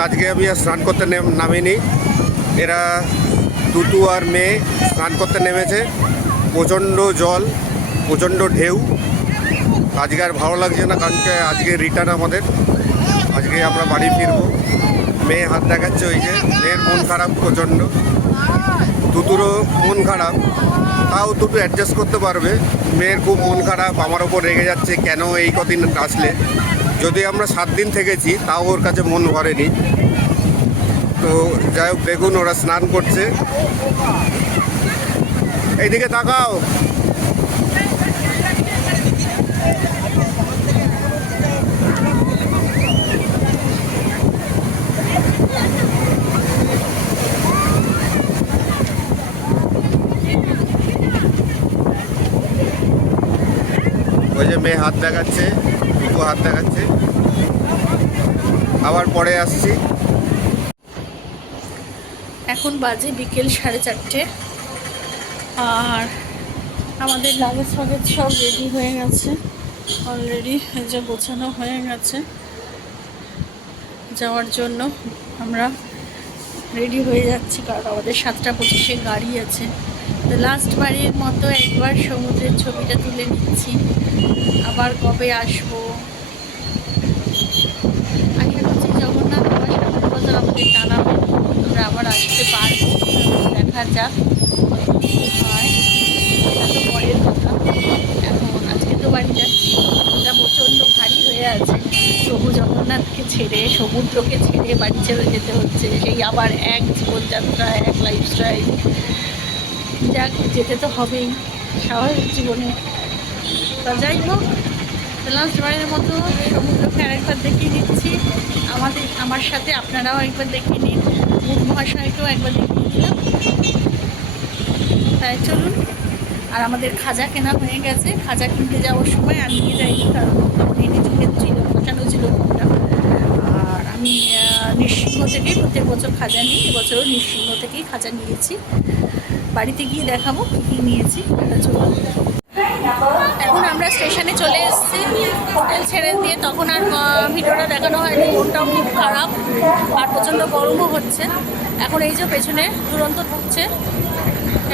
আজকে আমি আর স্নান করতে নেম- নামিনি। এরা দুতু আর মেয়ে স্নান করতে নেমেছে। প্রচণ্ড জল, প্রচণ্ড ঢেউ। আজকে আর ভালো লাগছে না, কারণ আজকে রিটার্ন আমাদের। আজকে আমরা বাড়ি ফিরবো। মেয়ে হাত দেখাচ্ছে ওই যে, মেয়ের মন খারাপ প্রচণ্ড। দুতুরও মন খারাপ। তাও দুটো অ্যাডজাস্ট করতে পারবে। মেয়ের খুব মন খারাপ, আমার ওপর রেগে যাচ্ছে, কেন এই কদিন আসলে? যদি আমরা সাত দিন থেকেছি, তাও ওর কাছে মন ভরেনি। তো যাই হোক, দেখুন, ওরা স্নান করছে। এইদিকে তাকাও। ওই যে মেয়ে হাত দেখাচ্ছে। দুটো হাত দেখাচ্ছে। আবার পরে আসছি। এখন বাজে বিকেল সাড়ে চারটে। আর আমাদের লাগেজ ফাগেজ সব রেডি হয়ে গেছে। অলরেডি যে গোছানো হয়ে গেছে। যাওয়ার জন্য আমরা রেডি হয়ে যাচ্ছি, কারণ আমাদের সাতটা পঁচিশে গাড়ি আছে। লাস্ট বাড়ির মতো একবার সমুদ্রের ছবিটা তুলে নিচ্ছি। আবার কবে আসব? আশা করছি জগন্নাথ আবার সামনের বছর আমাদের টানা আমরা আবার আসতে পারব। দেখা যাক পরের কথা। এখন আজকে তো বাড়ি যাচ্ছি এটা প্রচণ্ড হয়ে আছে। প্রভু জগন্নাথকে ছেড়ে, সমুদ্রকে ছেড়ে বাড়ি ছেড়ে যেতে হচ্ছে। সেই আবার এক জীবনযাত্রা, এক লাইফস্টাইল যাক, যেতে তো হবেই। স্বাভাবিক জীবনে। তা যাই হোক লাস্ট বারের মতো সমুদ্রকে আরেকবার দেখিয়ে দিচ্ছি আমাদের, আমার সাথে আপনারাও একবার দেখিয়ে নিন। মুখ মহাশয়কেও একবার দেখিয়ে দিলাম তাই চলুন, আর আমাদের খাজা কেনা হয়ে গেছে। খাজা কিনতে যাওয়ার সময় আমি নিয়ে যাইনি, কারণ তখন এনে ছিল বসানো ছিল আর আমি নিঃসিংহ থেকেই প্রত্যেক বছর খাজা নিই। এবছরও নিঃসিংহ থেকেই খাজা নিয়েছি। বাড়িতে গিয়ে দেখাবো কী নিয়েছি এখন আমরা স্টেশনে চলে এসেছি। হোটেল ছেড়ে দিয়ে তখন আর ভিডিওটা দেখানো হয়নি। মনটাও খুব খারাপ, আর প্রচণ্ড গরমও হচ্ছে। এখন এই যে পেছনে দুরন্ত ঢুকছে।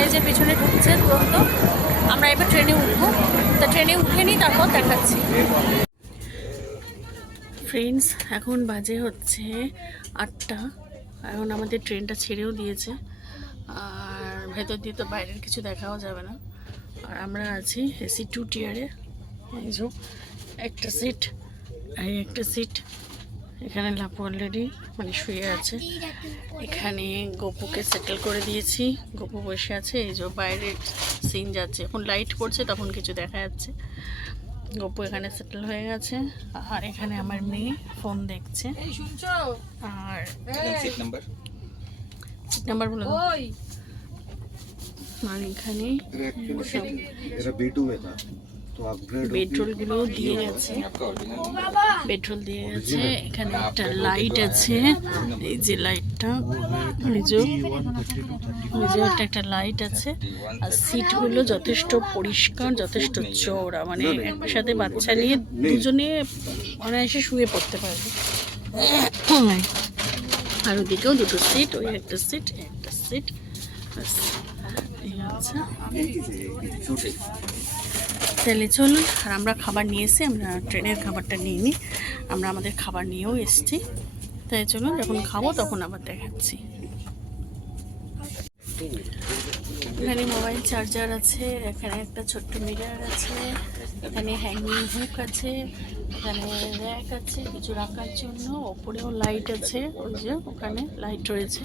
এই যে পেছনে ঢুকছে দুরন্ত। আমরা এবার ট্রেনে উঠবো। তা ট্রেনে উঠে নিই তারপর দেখাচ্ছি। ফ্রেন্ডস, এখন বাজে হচ্ছে আটটা। এখন আমাদের ট্রেনটা ছেড়েও দিয়েছে। আর ভেতর দিয়ে তো বাইরের কিছু দেখাও যাবে না। আর আমরা আছি এসি টু টিয়ারে এই যে একটা সিট আর এই একটা সিট এখানে লাপু অলরেডি মানে শুয়ে আছে। এখানে গপুকে সেটেল করে দিয়েছি। গপু বসে আছে এই যে বাইরের সিন যাচ্ছে। এখন লাইট পড়ছে তখন কিছু দেখা যাচ্ছে। গপু এখানে সেটেল হয়ে গেছে। আর এখানে আমার মেয়ে ফোন দেখছে। আর সিট নাম্বার সিট নাম্বার বলে। আর এখানে পেট্রোলগুলো দিয়ে গেছে পেট্রোল দিয়ে আছে এখানে একটা লাইট আছে এই যে লাইটটা নিজো একটা লাইট আছে আর সিটগুলো যথেষ্ট পরিষ্কার যথেষ্ট চওড়া মানে একসাথে বাচ্চা নিয়ে দুজনে অনায়াসে শুয়ে পড়তে পারবে আর ওদিকেও দুটো সিট ওই একটা সিট একটা সিট তাহলে চলুন আর আমরা খাবার নিয়ে এসে আমরা ট্রেনের খাবারটা নিয়ে নিই। আমরা আমাদের খাবার নিয়েও এসেছি। তাই চলুন যখন খাব তখন আবার দেখাচ্ছি। এখানে মোবাইল চার্জার আছে এখানে একটা ছোট্ট মিরার আছে এখানে হ্যাঙ্গিং হুক আছে এখানে র্যাক আছে কিছু রাখার জন্য। ওপরেও লাইট আছে ওই যে ওখানে লাইট রয়েছে।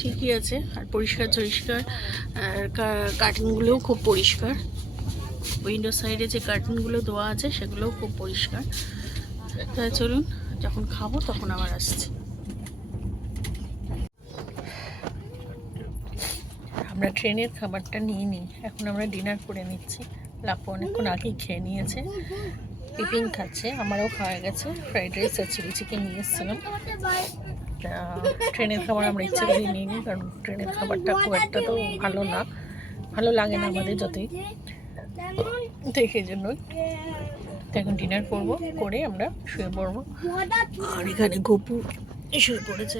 ঠিকই আছে, আর পরিষ্কার টরিষ্কার আর কার্টুনগুলোও খুব পরিষ্কার। উইন্ডো সাইডে যে কার্টুনগুলো দেওয়া আছে, সেগুলোও খুব পরিষ্কার। তাই চলুন, যখন খাব তখন আবার আসছি। আমরা ট্রেনের খাবারটা নিয়ে নিই। এখন আমরা ডিনার করে নিচ্ছি। লাপু অনেকক্ষণ আগেই খেয়ে নিয়েছে। টিফিন খাচ্ছে, আমারও খাওয়া গেছে। ফ্রাইড রাইস আর চিলি চিকেন নিয়ে এসেছিলাম। ট্রেনের খাবার আমরা ইচ্ছে করে নিই নি কারণ ট্রেনের খাবারটা খুব একটা তো ভালো না। ভালো লাগে না আমাদের যতই। তো সেই জন্যই। তো এখন ডিনার করব, করে আমরা শুয়ে পড়ব। আর এখানে গপু শুয়ে পড়েছে।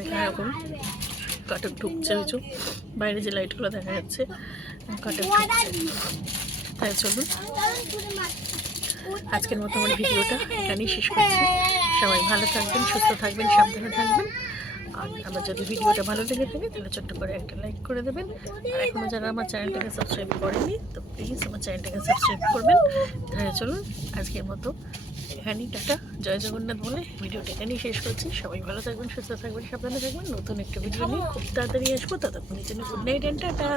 এখানে কাটক ঢুকছে কিছু বাইরে যে লাইটগুলো দেখা যাচ্ছে কাটক তাই চলুন। আজকের মতো আমার ভিডিওটা এখানেই শেষ করছি। সবাই ভালো থাকবেন, সুস্থ থাকবেন, সাবধানে থাকবেন। আর আমার যদি ভিডিওটা ভালো লেগে থাকে, তাহলে ছোট্ট করে একটা লাইক করে দেবেন। আর এখনও যারা আমার চ্যানেলটাকে সাবস্ক্রাইব করেনি তো প্লিজ আমার চ্যানেলটাকে সাবস্ক্রাইব করবেন। তাহলে চলুন, আজকের মতো এখানেই টাটা। জয় জগন্নাথ বলে ভিডিওটা এখানেই শেষ করছি। সবাই ভালো থাকবেন, সুস্থ থাকবেন, সাবধানে থাকবেন। নতুন একটা ভিডিও নিয়ে খুব তাড়াতাড়ি আসব। ততক্ষণের জন্য গুড নাইট অ্যান্ড টাটা।